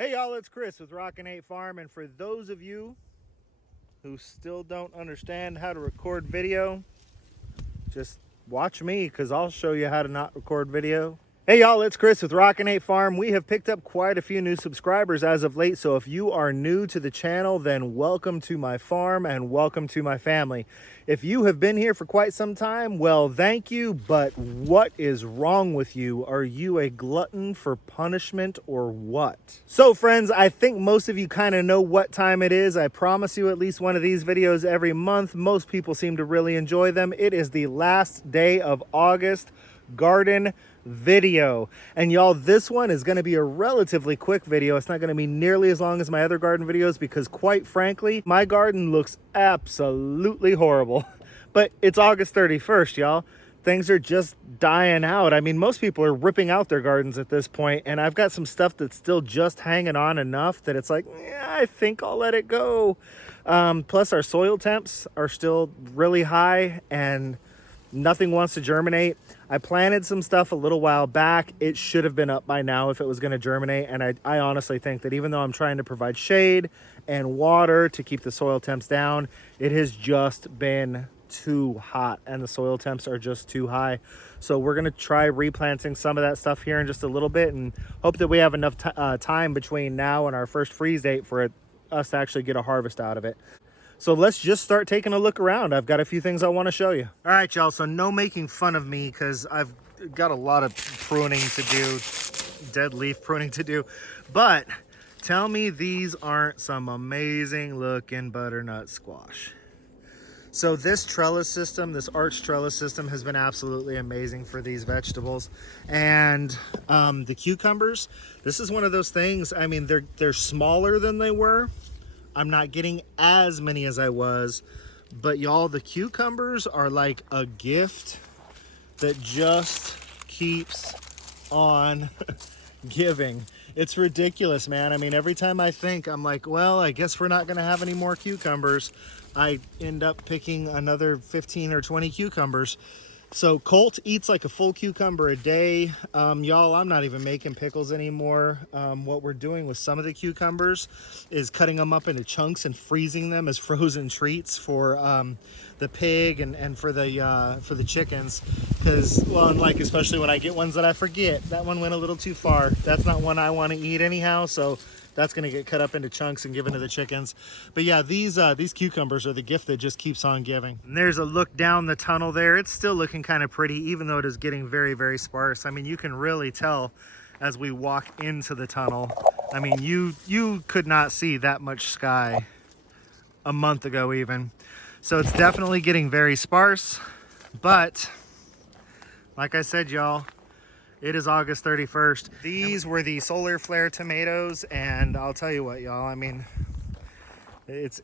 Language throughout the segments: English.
Hey y'all, it's Chris with Rockin Farm, and for those of you who still don't understand how to record video, just watch me because I'll show you how to not record video. Hey y'all, it's Chris with Rockin Farm. We have picked up quite a few new subscribers as of late, so if you are new to the channel, then welcome to my farm and welcome to my family. If you have been here for quite some time, well, thank you, but what is wrong with you? Are you a glutton for punishment or what? So friends, I think most of you kind of know what time it is. I promise you at least one of these videos every month. Most people seem to really enjoy them. It is the last day of August garden video, and y'all, this one is going to be a relatively quick video. It's not going to be nearly as long as my other garden videos because, quite frankly, my garden looks absolutely horrible. But it's August 31st, y'all. Things are just dying out. I mean, most people are ripping out their gardens at this point, and I've got some stuff that's still just hanging on enough that it's like, yeah, I think I'll let it go. Plus our soil temps are still really high and nothing wants to germinate. I planted some stuff a little while back. It should have been up by now if it was going to germinate. And I honestly think that even though I'm trying to provide shade and water to keep the soil temps down, it has just been too hot and the soil temps are just too high. So we're going to try replanting some of that stuff here in just a little bit and hope that we have enough time between now and our first freeze date for us to actually get a harvest out of it. So let's just start taking a look around. I've got a few things I want to show you. All right, y'all, so no making fun of me because I've got a lot of pruning to do, dead leaf pruning to do. But tell me these aren't some amazing looking butternut squash. So this trellis system, this arch trellis system has been absolutely amazing for these vegetables. And the cucumbers, this is one of those things, I mean, they're smaller than they were. I'm not getting as many as I was, but y'all, the cucumbers are like a gift that just keeps on giving. It's ridiculous, man. I mean, every time I think, I'm like, well, I guess we're not gonna have any more cucumbers, I end up picking another 15 or 20 cucumbers. So Colt eats like a full cucumber a day. Y'all, I'm not even making pickles anymore. What we're doing with some of the cucumbers is cutting them up into chunks and freezing them as frozen treats for the pig and for the chickens. Because, well, and like especially when I get ones that I forget, that one went a little too far. That's not one I want to eat anyhow. So that's going to get cut up into chunks and given to the chickens. But yeah, these cucumbers are the gift that just keeps on giving. And there's a look down the tunnel there. It's still looking kind of pretty, even though it is getting very, very sparse. I mean, you can really tell as we walk into the tunnel. I mean, you could not see that much sky a month ago even. So it's definitely getting very sparse. But like I said, y'all, it is August 31st. These were the solar flare tomatoes, and I'll tell you what, y'all, I mean, it's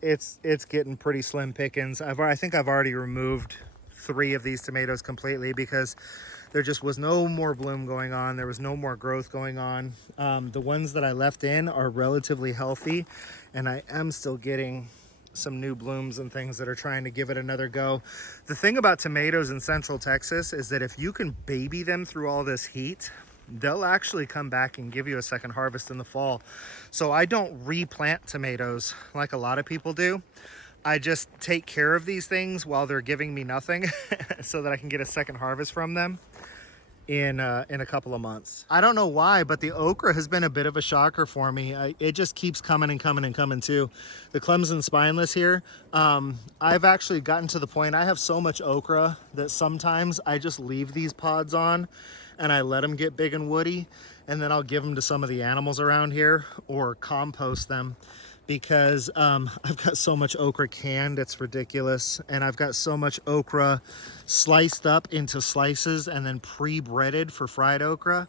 getting pretty slim pickings. I think I've already removed 3 of these tomatoes completely because there just was no more bloom going on. There was no more growth going on. The ones that I left in are relatively healthy, and I am still getting some new blooms and things that are trying to give it another go. The thing about tomatoes in Central Texas is that if you can baby them through all this heat, they'll actually come back and give you a second harvest in the fall. So I don't replant tomatoes like a lot of people do. I just take care of these things while they're giving me nothing so that I can get a second harvest from them in a couple of months. I don't know why, but the okra has been a bit of a shocker for me. It just keeps coming and coming and coming too. The Clemson spineless here, I've actually gotten to the point, I have so much okra that sometimes I just leave these pods on and I let them get big and woody, and then I'll give them to some of the animals around here or compost them, because I've got so much okra canned, it's ridiculous. And I've got so much okra sliced up into slices and then pre-breaded for fried okra.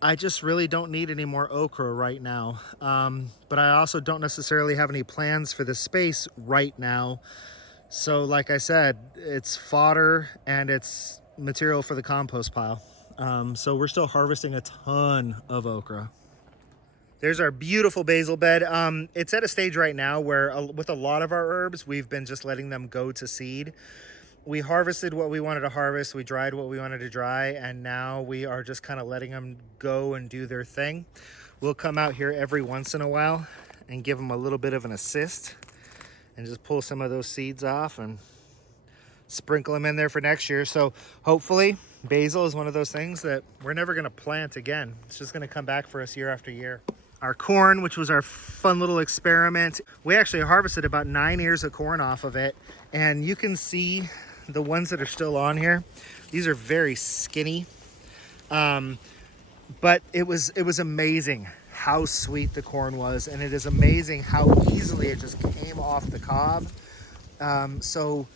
I just really don't need any more okra right now. But I also don't necessarily have any plans for this space right now. So like I said, it's fodder and it's material for the compost pile. So we're still harvesting a ton of okra. There's our beautiful basil bed. It's at a stage right now where with a lot of our herbs, we've been just letting them go to seed. We harvested what we wanted to harvest, we dried what we wanted to dry, and now we are just kind of letting them go and do their thing. We'll come out here every once in a while and give them a little bit of an assist and just pull some of those seeds off and sprinkle them in there for next year. So hopefully basil is one of those things that we're never going to plant again. It's just going to come back for us year after year. Our corn, which was our fun little experiment, we actually harvested about 9 ears of corn off of it. And you can see the ones that are still on here. These are very skinny. But it was amazing how sweet the corn was. And it is amazing how easily it just came off the cob. So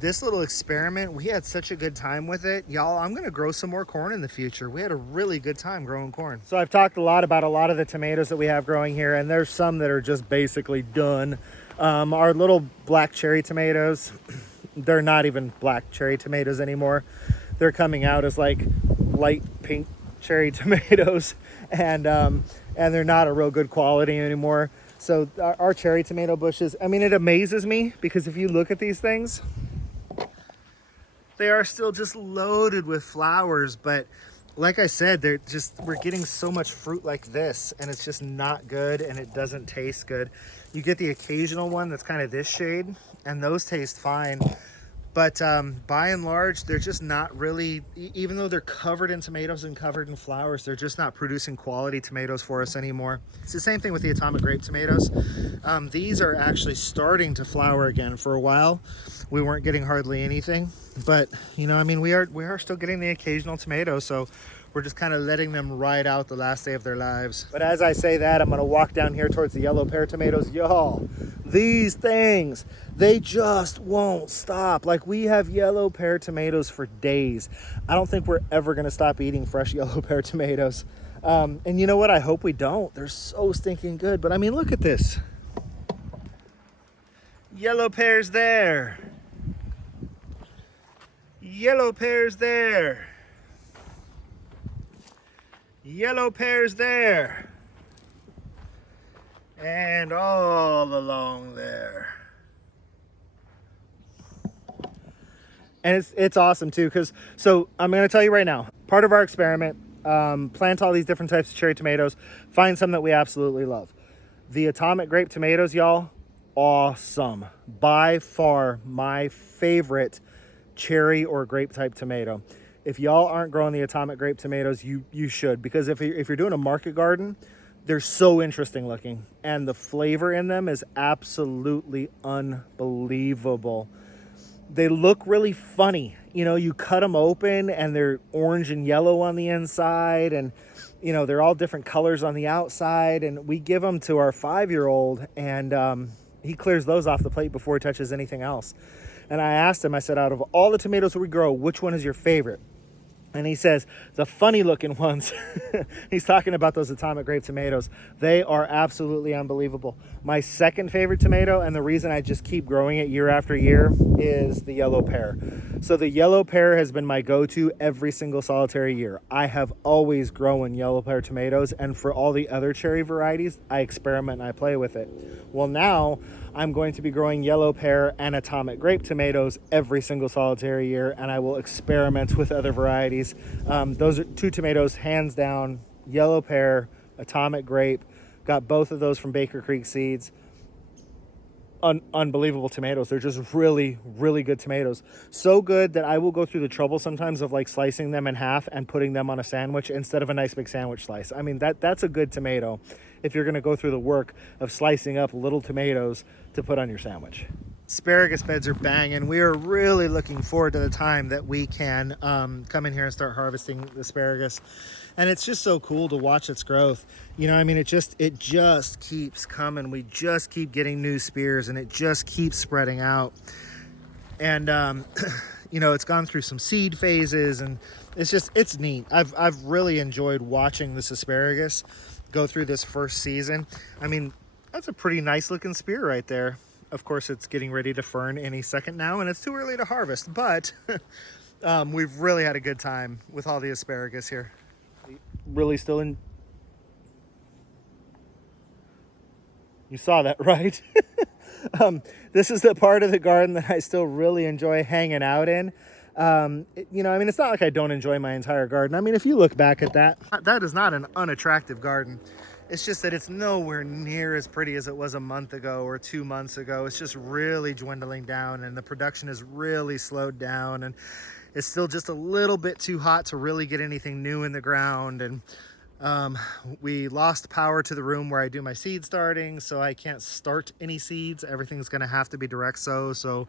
this little experiment, we had such a good time with it. Y'all, I'm gonna grow some more corn in the future. We had a really good time growing corn. So I've talked a lot about a lot of the tomatoes that we have growing here, and there's some that are just basically done. Our little black cherry tomatoes, they're not even black cherry tomatoes anymore. They're coming out as like light pink cherry tomatoes, and they're not a real good quality anymore. So our cherry tomato bushes, I mean, it amazes me because if you look at these things, they are still just loaded with flowers, but like I said, we're getting so much fruit like this, and it's just not good, and it doesn't taste good. You get the occasional one that's kind of this shade, and those taste fine. But by and large, they're just not really, even though they're covered in tomatoes and covered in flowers, they're just not producing quality tomatoes for us anymore. It's the same thing with the atomic grape tomatoes. These are actually starting to flower again. For a while, we weren't getting hardly anything. But, you know, I mean, we are still getting the occasional tomato, so we're just kind of letting them ride out the last day of their lives. But as I say that, I'm going to walk down here towards the yellow pear tomatoes. Y'all, these things, they just won't stop. Like, we have yellow pear tomatoes for days. I don't think we're ever going to stop eating fresh yellow pear tomatoes. And you know what? I hope we don't. They're so stinking good. But I mean, look at this. Yellow pears there. Yellow pears there. Yellow pears there. And all along there. And it's awesome too, because so I'm going to tell you right now, part of our experiment, plant all these different types of cherry tomatoes, find some that we absolutely love. The atomic grape tomatoes, y'all, awesome. By far my favorite cherry or grape type tomato. If y'all aren't growing the atomic grape tomatoes, you should, because if you're doing a market garden, they're so interesting looking, and the flavor in them is absolutely unbelievable. They look really funny. You know, you cut them open and they're orange and yellow on the inside, and you know, they're all different colors on the outside, and we give them to our 5-year-old, and he clears those off the plate before he touches anything else. And I asked him, I said, out of all the tomatoes that we grow, which one is your favorite? And he says, the funny looking ones. He's talking about those atomic grape tomatoes. They are absolutely unbelievable. My second favorite tomato, and the reason I just keep growing it year after year, is the yellow pear. So the yellow pear has been my go-to every single solitary year. I have always grown yellow pear tomatoes, and for all the other cherry varieties, I experiment and I play with it. Well, now I'm going to be growing yellow pear and atomic grape tomatoes every single solitary year, and I will experiment with other varieties. Those are 2 tomatoes, hands down, yellow pear, atomic grape. Got both of those from Baker Creek Seeds. Unbelievable tomatoes. They're just really, really good tomatoes. So good that I will go through the trouble sometimes of like slicing them in half and putting them on a sandwich instead of a nice big sandwich slice. I mean, that's a good tomato if you're going to go through the work of slicing up little tomatoes to put on your sandwich. Asparagus beds are banging. We are really looking forward to the time that we can come in here and start harvesting the asparagus. And it's just so cool to watch its growth. You know, I mean, it just keeps coming. We just keep getting new spears, and it just keeps spreading out. And you know, it's gone through some seed phases, and it's neat. I've really enjoyed watching this asparagus go through this first season. I mean, that's a pretty nice looking spear right there. Of course, it's getting ready to fern any second now, and it's too early to harvest, but we've really had a good time with all the asparagus here. Really still in... You saw that, right? This is the part of the garden that I still really enjoy hanging out in. You know, I mean, it's not like I don't enjoy my entire garden. I mean, if you look back at that, that is not an unattractive garden. It's just that it's nowhere near as pretty as it was a month ago or 2 months ago. It's just really dwindling down, and the production is really slowed down, and it's still just a little bit too hot to really get anything new in the ground. And we lost power to the room where I do my seed starting, so I can't start any seeds. Everything's gonna have to be direct sow, so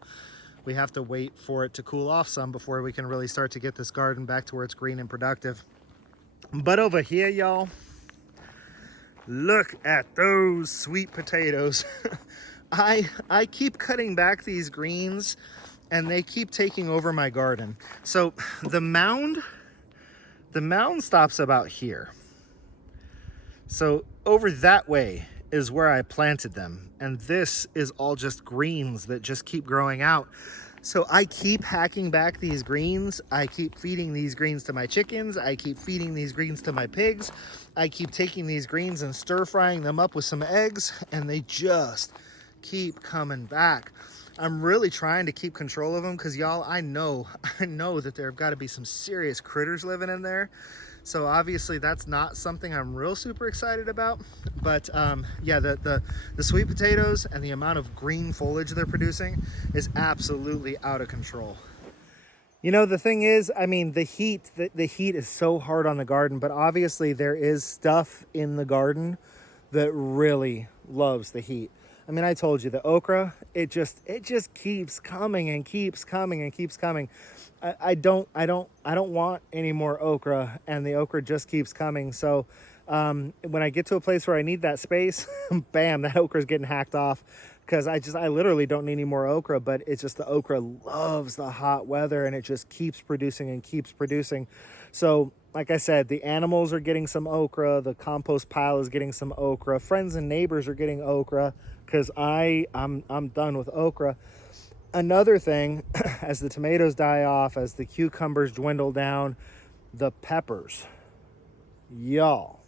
we have to wait for it to cool off some before we can really start to get this garden back to where it's green and productive. But over here, y'all, look at those sweet potatoes. I keep cutting back these greens and they keep taking over my garden. So the mound stops about here. So over that way is where I planted them. And this is all just greens that just keep growing out. So I keep hacking back these greens. I keep feeding these greens to my chickens. I keep feeding these greens to my pigs. I keep taking these greens and stir frying them up with some eggs, and they just keep coming back. I'm really trying to keep control of them because, y'all, I know that there have got to be some serious critters living in there. So obviously that's not something I'm real super excited about. But yeah, the sweet potatoes and the amount of green foliage they're producing is absolutely out of control. You know, the thing is, I mean, the heat is so hard on the garden, but obviously there is stuff in the garden that really loves the heat. I mean, I told you the okra, it just keeps coming and keeps coming and keeps coming. I don't want any more okra, and the okra just keeps coming. So when I get to a place where I need that space, bam, that okra is getting hacked off, because I literally don't need any more okra. But it's just the okra loves the hot weather, and it just keeps producing and keeps producing. So like I said, the animals are getting some okra, the compost pile is getting some okra, friends and neighbors are getting okra, because I'm done with okra. Another thing, as the tomatoes die off, as the cucumbers dwindle down, the peppers, y'all,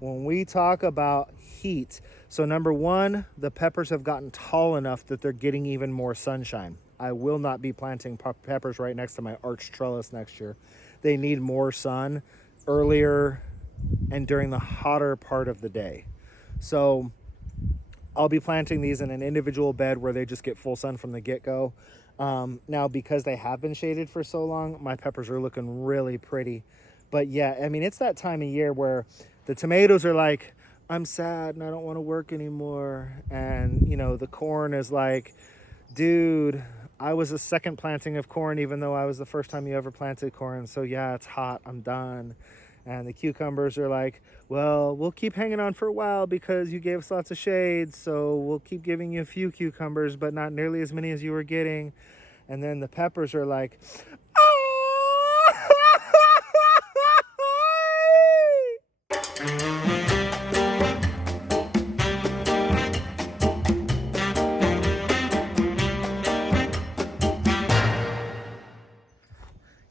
when we talk about heat, so number one, the peppers have gotten tall enough that they're getting even more sunshine. I will not be planting peppers right next to my arch trellis next year. They need more sun earlier and during the hotter part of the day. So I'll be planting these in an individual bed where they just get full sun from the get-go. Now, because they have been shaded for so long, my peppers are looking really pretty. But yeah, I mean, it's that time of year where the tomatoes are like, I'm sad and I don't want to work anymore. And, you know, the corn is like, dude, I was a second planting of corn, even though I was the first time you ever planted corn. So yeah, it's hot, I'm done. And the cucumbers are like, well, we'll keep hanging on for a while because you gave us lots of shade, so we'll keep giving you a few cucumbers, but not nearly as many as you were getting. And then the peppers are like,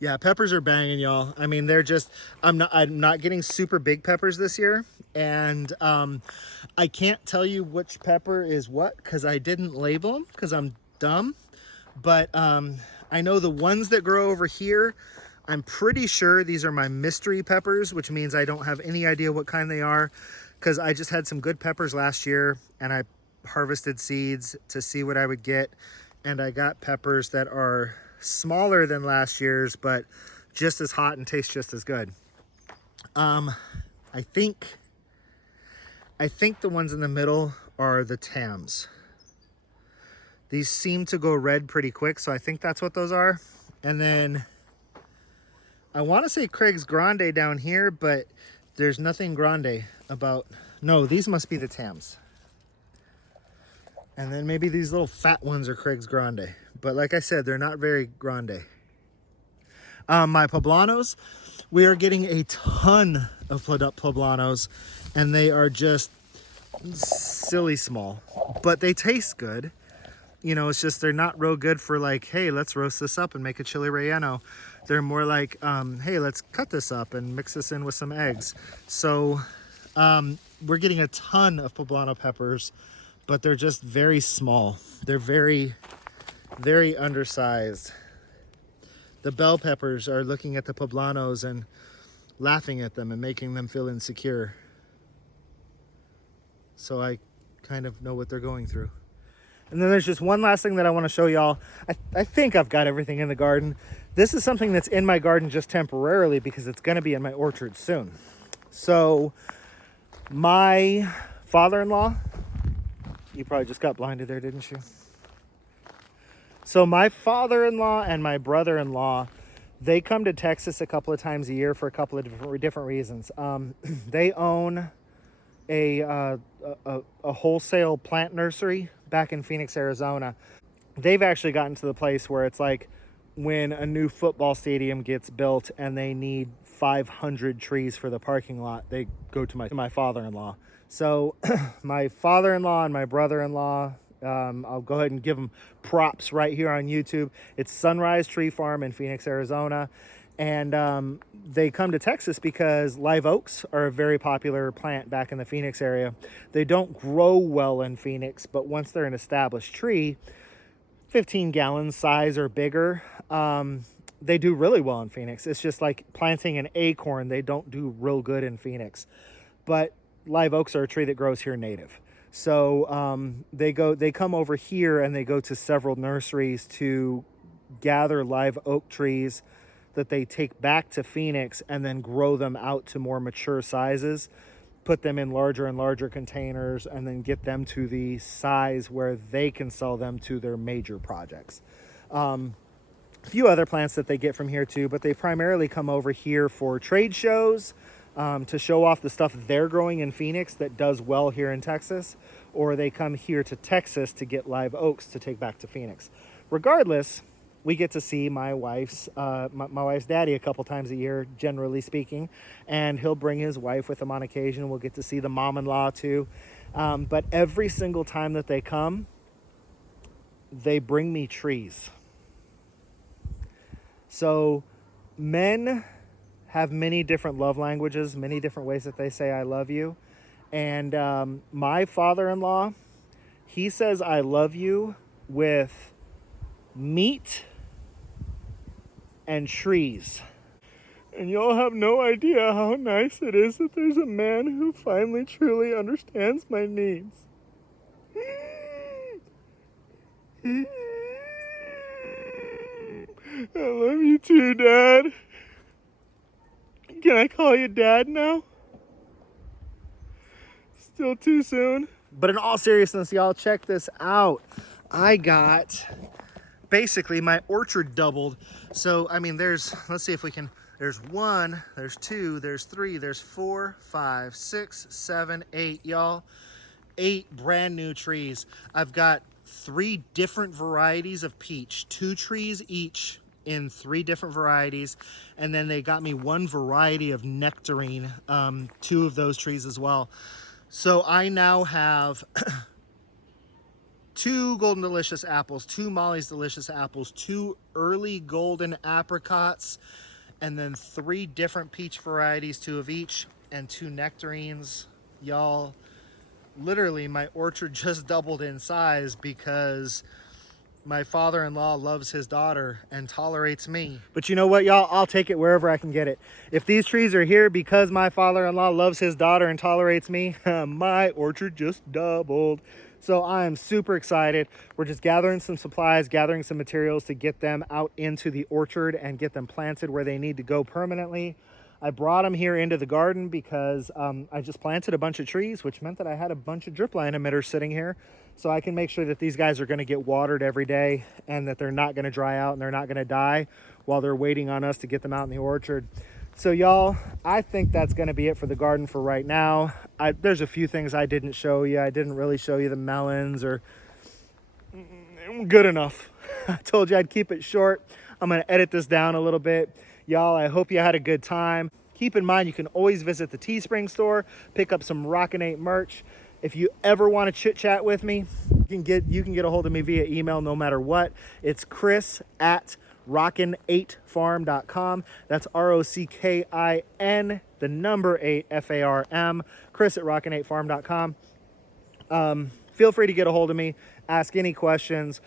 yeah, peppers are banging, y'all. I mean, they're just, I'm not getting super big peppers this year. And I can't tell you which pepper is what because I didn't label them because I'm dumb. But I know the ones that grow over here, I'm pretty sure these are my mystery peppers, which means I don't have any idea what kind they are, because I just had some good peppers last year and I harvested seeds to see what I would get. And I got peppers that are smaller than last year's, but just as hot and taste just as good. I think the ones in the middle are the Tams. These seem to go red pretty quick, so I think that's what those are. And then I want to say Craig's Grande down here, but there's nothing Grande about. No, these must be the Tams. And then maybe these little fat ones are Craig's Grande. But like I said, they're not very grande. My poblanos, we are getting a ton of poblanos, and they are just silly small, but they taste good. You know, it's just they're not real good for like, hey, let's roast this up and make a chili relleno. They're more like, hey, let's cut this up and mix this in with some eggs. So we're getting a ton of poblano peppers, but they're just very small. They're very, very undersized. The bell peppers are looking at the poblanos and laughing at them and making them feel insecure. so I kind of know what they're going through. And then there's just one last thing that I want to show y'all. I think I've got everything in the garden. This is something that's in my garden just temporarily because it's going to be in my orchard soon. So my father-in-law, you probably just got blinded there, didn't you? So my father-in-law and my brother-in-law, they come to Texas a couple of times a year for a couple of different reasons. They own a wholesale plant nursery back in Phoenix, Arizona. They've actually gotten to the place where it's like when a new football stadium gets built and they need 500 trees for the parking lot, they go to my father-in-law. So my father-in-law and my brother-in-law, I'll go ahead and give them props right here on YouTube. It's Sunrise Tree Farm in Phoenix, Arizona. And they come to Texas because live oaks are a very popular plant back in the Phoenix area. They don't grow well in Phoenix, but once they're an established tree, 15 gallons size or bigger, they do really well in Phoenix. It's just like planting an acorn. They don't do real good in Phoenix. But live oaks are a tree that grows here native. So they come over here and they go to several nurseries to gather live oak trees that they take back to Phoenix and then grow them out to more mature sizes, put them in larger and larger containers, and then get them to the size where they can sell them to their major projects. A few other plants that they get from here too, but they primarily come over here for trade shows, to show off the stuff they're growing in Phoenix that does well here in Texas, or they come here to Texas to get live oaks to take back to Phoenix. Regardless, we get to see my wife's daddy a couple times a year, generally speaking, and he'll bring his wife with him on occasion. We'll get to see the mom-in-law too. But every single time that they come, they bring me trees. So men have many different love languages, many different ways that they say I love you. And my father-in-law, he says I love you with meat and trees. And y'all have no idea how nice it is that there's a man who finally truly understands my needs. I love you too, Dad. Can I call you Dad now? Still too soon? But in all seriousness, y'all, check this out. I got basically my orchard doubled. So, I mean, let's see if we can, there's 1, there's 2, there's 3, there's 4, 5, 6, 7, 8, y'all. 8 brand new trees. I've got 3 different varieties of peach, 2 trees each in 3 different varieties. And then they got me 1 variety of nectarine, 2 of those trees as well. So I now have 2 Golden Delicious apples, 2 Molly's Delicious apples, 2 early golden apricots, and then 3 different peach varieties, 2 of each, and 2 nectarines. Y'all, literally my orchard just doubled in size because my father-in-law loves his daughter and tolerates me. But you know what, y'all? I'll take it wherever I can get it. If these trees are here because my father-in-law loves his daughter and tolerates me, my orchard just doubled. So I am super excited. We're just gathering some supplies, gathering some materials to get them out into the orchard and get them planted where they need to go permanently. I brought them here into the garden because I just planted a bunch of trees, which meant that I had a bunch of drip line emitters sitting here. So I can make sure that these guys are going to get watered every day and that they're not going to dry out and they're not going to die while they're waiting on us to get them out in the orchard. So y'all, I think that's going to be it for the garden for right now. There's a few things I didn't show you. I didn't really show you the melons or good enough. I told you I'd keep it short. I'm going to edit this down a little bit. Y'all, I hope you had a good time. Keep in mind, you can always visit the Teespring store, pick up some Rockin 8 merch. If you ever want to chit chat with me, you can get a hold of me via email no matter what. It's Chris@rockin8farm.com. That's ROCKIN, the number 8, FARM, Chris@rockin8farm.com. Feel free to get a hold of me, ask any questions,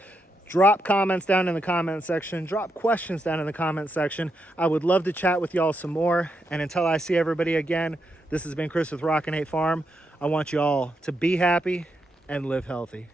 drop comments down in the comment section, drop questions down in the comment section. I would love to chat with y'all some more. And until I see everybody again, this has been Chris with Rockin 8 Farm. I want you all to be happy and live healthy.